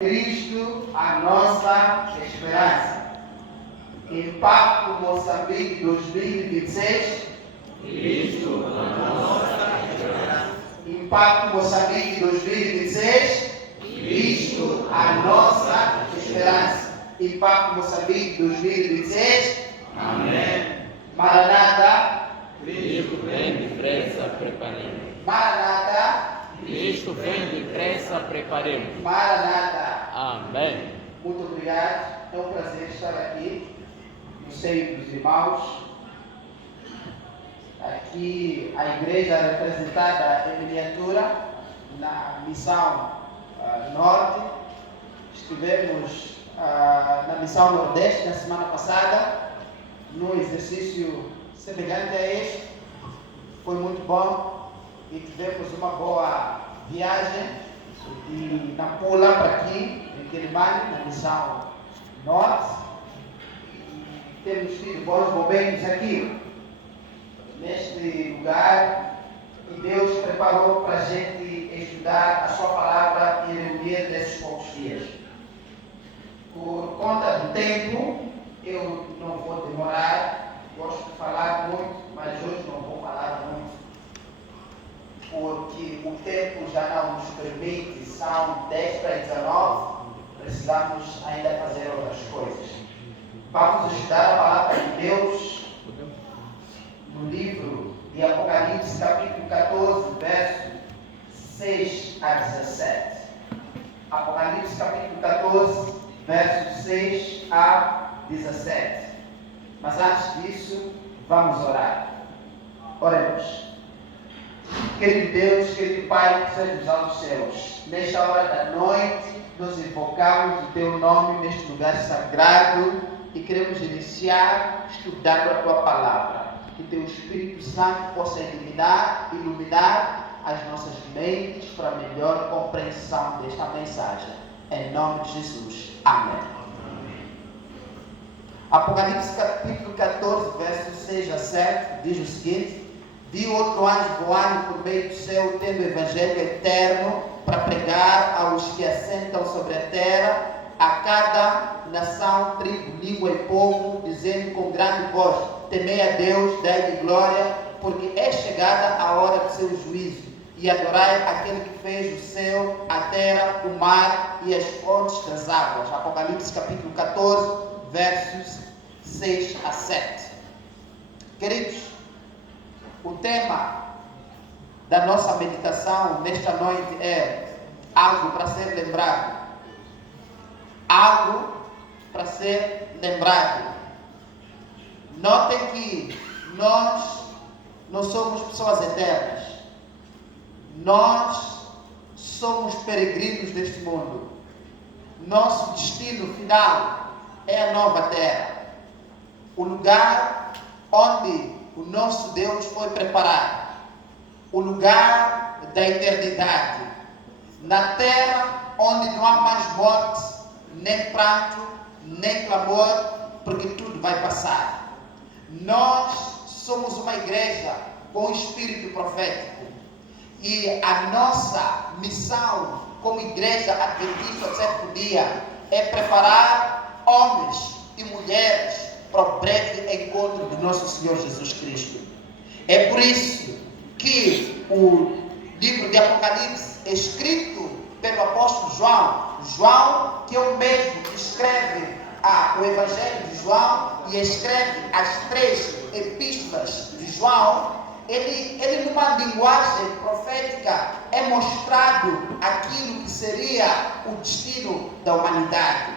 Cristo, a nossa esperança. Impacto Moçambique 2026. Cristo, a nossa esperança. Impacto Moçambique 2026. Cristo, a nossa esperança. Impacto Moçambique 2026. Amém. Maranata. Cristo vem depressa, preparemos. Maranata. Cristo vem depressa, preparemos. Maranata. Amém. Muito obrigado. É um prazer estar aqui no seio dos irmãos. Aqui a igreja representada em miniatura na missão norte. Estivemos na missão nordeste na semana passada, num exercício semelhante a este. Foi muito bom e tivemos uma boa viagem de Nampula para aqui, em Quelimane, na missão norte. E temos tido bons momentos aqui, neste lugar, e Deus preparou para a gente estudar a sua palavra e reunir nesses poucos dias. Por conta do tempo, eu não vou demorar, gosto de falar muito, mas hoje não vou falar muito, porque o tempo já não nos permite, são 10 para 19, precisamos ainda fazer outras coisas. Vamos estudar a palavra de Deus no livro de Apocalipse, capítulo 14, verso 6 a 17. Apocalipse, capítulo 14, verso 6 a 17. Mas antes disso, vamos orar. Oremos. Querido Deus, querido Pai, que sejas aos céus, nesta hora da noite, nós invocamos o Teu nome neste lugar sagrado e queremos iniciar estudando a Tua palavra. Que Teu Espírito Santo possa iluminar as nossas mentes para melhor compreensão desta mensagem. Em nome de Jesus. Amém. Apocalipse capítulo 14, versos 6 a 7, diz o seguinte: vi outro anjo voando por meio do céu, tendo o evangelho eterno para pregar aos que assentam sobre a terra, a cada nação, tribo, língua e povo, dizendo com grande voz: temei a Deus, dai-lhe glória, porque é chegada a hora do seu juízo, e adorai aquele que fez o céu, a terra, o mar e as fontes das águas. Apocalipse capítulo 14, versos 6 a 7. Queridos, o tema da nossa meditação nesta noite é algo para ser lembrado. Algo para ser lembrado. Notem que nós não somos pessoas eternas. Nós somos peregrinos deste mundo. Nosso destino final é a nova terra. O lugar onde o nosso Deus foi preparado. O lugar da eternidade. Na terra onde não há mais morte, nem pranto, nem clamor, porque tudo vai passar. Nós somos uma igreja com espírito profético. E a nossa missão como igreja adventista do sétimo dia é preparar homens e mulheres para o breve encontro de nosso Senhor Jesus Cristo. É por isso que o livro de Apocalipse, escrito pelo apóstolo João, que é o mesmo que escreve o Evangelho de João e escreve as 3 epístolas de João, ele numa linguagem profética é mostrado aquilo que seria o destino da humanidade.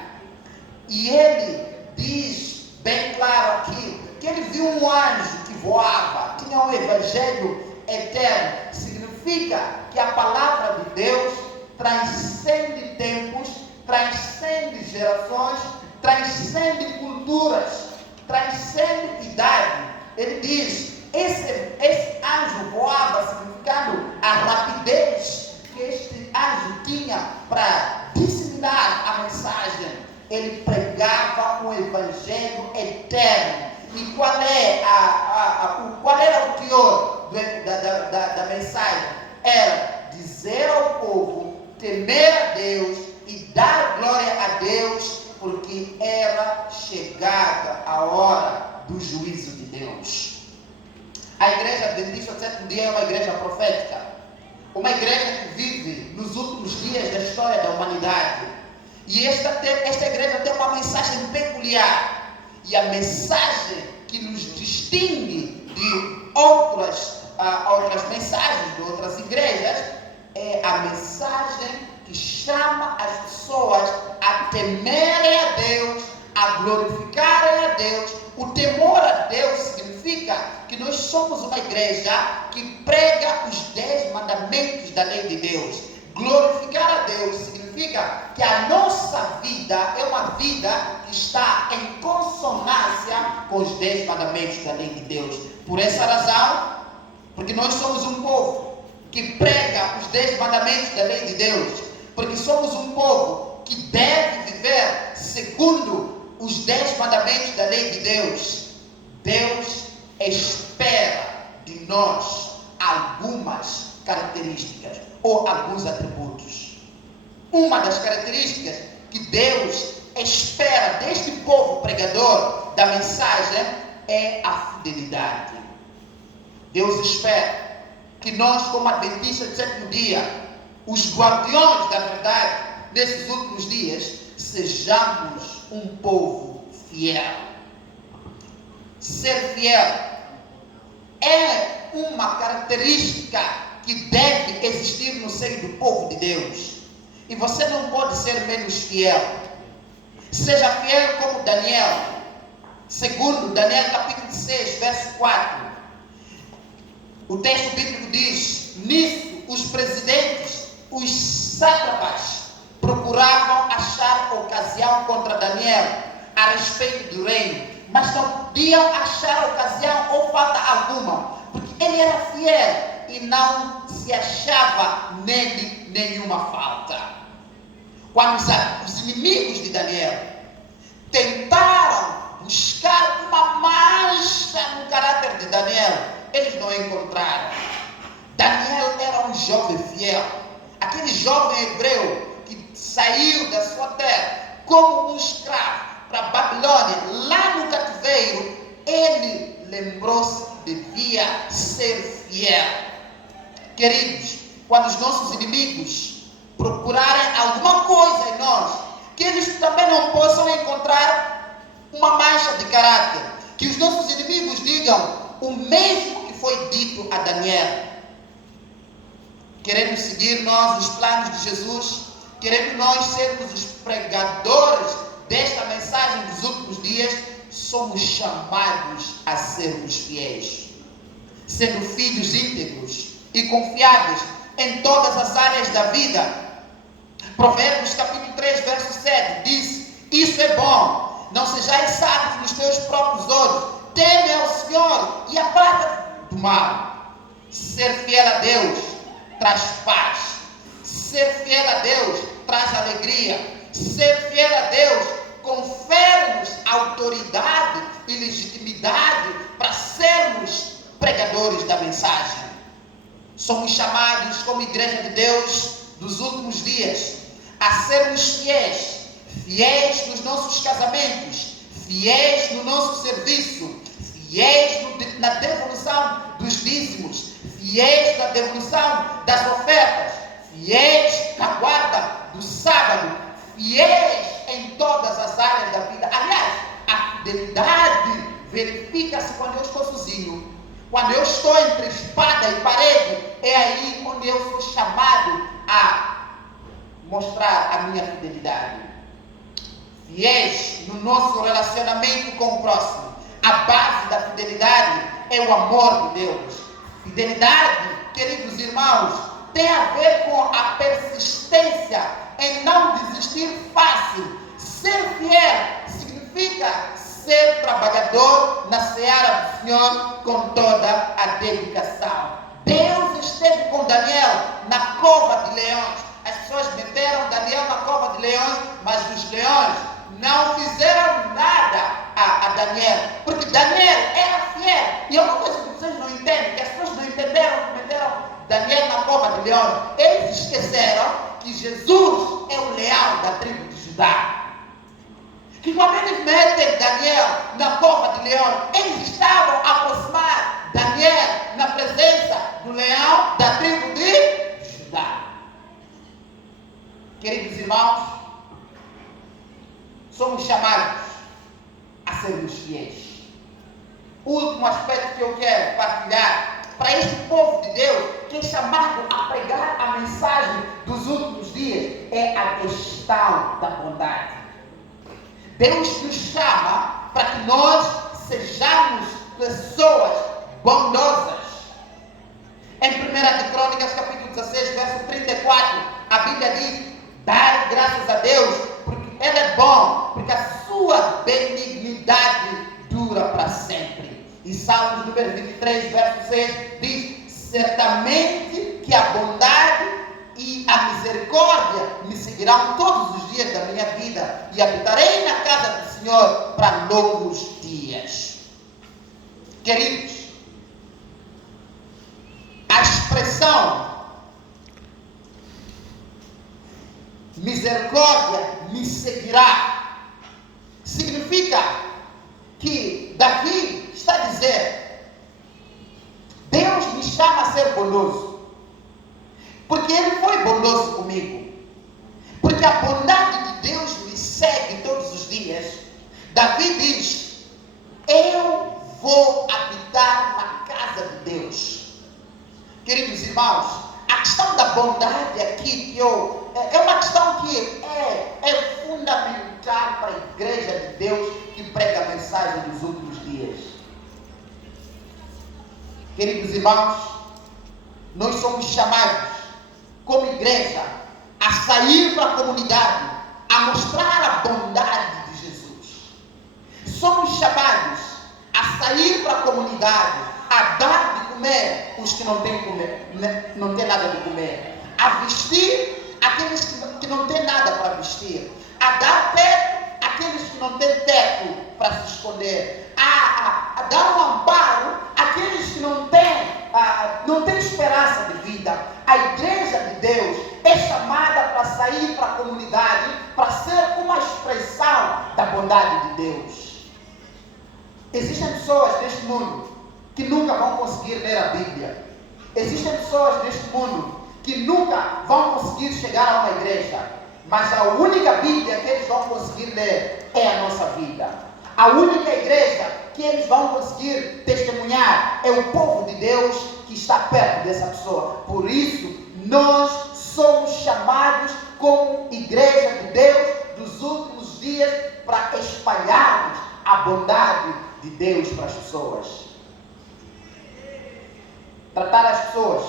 E ele diz bem claro aqui que ele viu um anjo que voava, tinha um evangelho eterno. Significa que a palavra de Deus transcende tempos, transcende gerações, transcende culturas, transcende idade. Ele diz: esse anjo voava, significando a rapidez que este anjo tinha para disseminar a mensagem. Ele pregava um evangelho eterno. E qual era o teor da mensagem? Era dizer ao povo temer a Deus e dar glória a Deus, porque era chegada a hora do juízo de Deus. A igreja adventista do sétimo dia é uma igreja profética, uma igreja que vive nos últimos dias da história da humanidade. E esta igreja tem uma mensagem peculiar, e a mensagem que nos distingue de outras mensagens de outras igrejas é a mensagem que chama as pessoas a temerem a Deus, a glorificarem a Deus. O temor a Deus significa que nós somos uma igreja que prega os 10 mandamentos da lei de Deus. Glorificar a Deus significa que a nossa vida é uma vida que está em consonância com os 10 mandamentos da lei de Deus. Por essa razão, porque nós somos um povo que prega os 10 mandamentos da lei de Deus, porque somos um povo que deve viver segundo os 10 mandamentos da lei de Deus, Deus espera de nós algumas características ou alguns atributos. Uma das características que Deus espera deste povo pregador da mensagem é a fidelidade. Deus espera que nós, como adventistas do sétimo dia, os guardiões da verdade nesses últimos dias, sejamos um povo fiel. Ser fiel é uma característica que deve existir no seio do povo de Deus. E você não pode ser menos fiel. Seja fiel como Daniel. Segundo Daniel capítulo 6, verso 4. O texto bíblico diz: nisso os presidentes, os sátrapas, procuravam achar ocasião contra Daniel a respeito do reino, mas não podiam achar ocasião ou falta alguma, porque ele era fiel e não se achava nele nenhuma falta. Quando os inimigos de Daniel tentaram buscar uma mancha no caráter de Daniel, eles não encontraram. Daniel era um jovem fiel, aquele jovem hebreu que saiu da sua terra como um escravo para a Babilônia, lá no cativeiro. Ele lembrou-se que devia ser fiel. Queridos, quando os nossos inimigos procurarem alguma coisa em nós, que eles também não possam encontrar uma mancha de caráter, que os nossos inimigos digam o mesmo que foi dito a Daniel. Queremos seguir nós os planos de Jesus? Queremos nós sermos os pregadores desta mensagem dos últimos dias? Somos chamados a sermos fiéis, sendo filhos íntegros e confiáveis em todas as áreas da vida. Provérbios capítulo 3, verso 7 diz: isso é bom, não sejais sábios nos teus próprios olhos, teme ao Senhor e aparta do mal. Ser fiel a Deus traz paz. Ser fiel a Deus traz alegria. Ser fiel a Deus confere-nos autoridade e legitimidade para sermos pregadores da mensagem. Somos chamados como igreja de Deus dos últimos dias a sermos fiéis. Fiéis nos nossos casamentos, fiéis no nosso serviço, fiéis na devolução dos dízimos, fiéis na devolução das ofertas, fiéis na guarda do sábado, fiéis em todas as áreas da vida. Aliás, a fidelidade verifica-se quando eu estou sozinho. Quando eu estou entre espada e parede, é aí onde eu sou chamado a mostrar a minha fidelidade. Fiéis no nosso relacionamento com o próximo. A base da fidelidade é o amor de Deus. Fidelidade, queridos irmãos, tem a ver com a persistência em não desistir fácil. Ser fiel significa ser trabalhador na seara do Senhor com toda a dedicação. Deus esteve com Daniel na cova de leões. As pessoas meteram Daniel na cova de leões, mas os leões não fizeram nada a Daniel, porque Daniel era fiel. E é uma coisa que vocês não entendem, que as pessoas não entenderam que meteram Daniel na cova de leões. Ele eles esqueceram que Jesus é o leão da tribo de Judá. Que quando eles metem Daniel na cova de leão, eles estavam a aproximar Daniel na presença do leão da tribo de Judá. Queridos irmãos, somos chamados a sermos fiéis. O último aspecto que eu quero partilhar para este povo de Deus, que é chamado a pregar a mensagem dos últimos dias, é a questão da bondade. Deus nos chama para que nós sejamos pessoas bondosas. Em 1 de Crônicas, capítulo 16, verso 34, a Bíblia diz: dai graças a Deus, porque Ele é bom, porque a sua benignidade dura para sempre. E Salmos número 23, verso 6 diz: certamente que a bondade e a misericórdia me seguirão todos os dias da minha vida, e habitarei na casa do Senhor para longos dias. Queridos, a expressão misericórdia me seguirá significa que Davi está a dizer: Deus me chama a ser bondoso, porque Ele foi bondoso comigo, porque a bondade de Deus me segue todos os dias. Davi diz: eu vou habitar na casa de Deus. Queridos irmãos, a questão da bondade aqui é uma questão que é fundamental para a igreja de Deus que prega a mensagem dos últimos dias. Queridos irmãos, nós somos chamados como igreja a sair para a comunidade, a mostrar a bondade de Jesus. Somos chamados a sair para a comunidade, a dar de comer os que não têm nada de comer, a vestir aqueles que não têm nada para vestir, a dar teto àqueles que não têm teto para se esconder, a dar um amparo àqueles que não têm esperança de vida. A igreja de Deus é chamada para sair para a comunidade, para ser uma expressão da bondade de Deus. Existem pessoas neste mundo que nunca vão conseguir ler a Bíblia. Existem pessoas neste mundo que nunca vão conseguir chegar a uma igreja, mas a única Bíblia que eles vão conseguir ler é a nossa vida. A única igreja que eles vão conseguir testemunhar é o povo de Deus que está perto dessa pessoa. Por isso, nós somos chamados como igreja de Deus dos últimos dias para espalharmos a bondade de Deus para as pessoas. Tratar as pessoas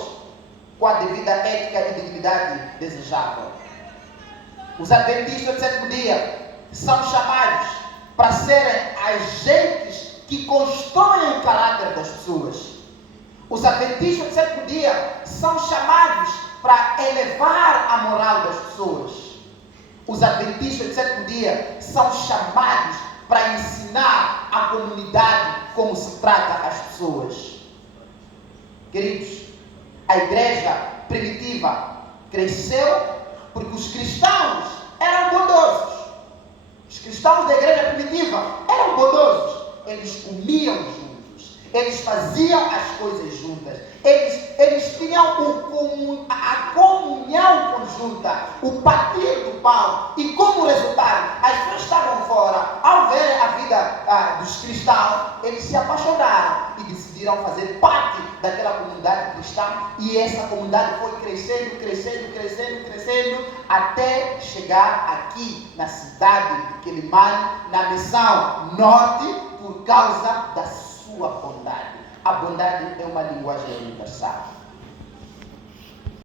com a devida ética e dignidade desejável. Os adventistas do sétimo dia são chamados para serem agentes que constroem o caráter das pessoas. Os adventistas do sétimo dia são chamados para elevar a moral das pessoas. Os adventistas do sétimo dia são chamados para ensinar a comunidade como se trata as pessoas. Queridos, a igreja primitiva cresceu porque os cristãos eram bondosos. Os cristãos da igreja primitiva eram bondosos. Eles comiam juntos. Eles faziam as coisas juntas. Eles tinham a comunhão conjunta, o partir do pão. E como resultado, as pessoas estavam fora. Ao verem a vida dos cristãos, eles se apaixonaram e decidiram fazer parte daquela comunidade cristã. E essa comunidade foi crescendo, até chegar aqui na cidade de Quelimane, na missão norte, por causa da sua bondade. A bondade é uma linguagem universal.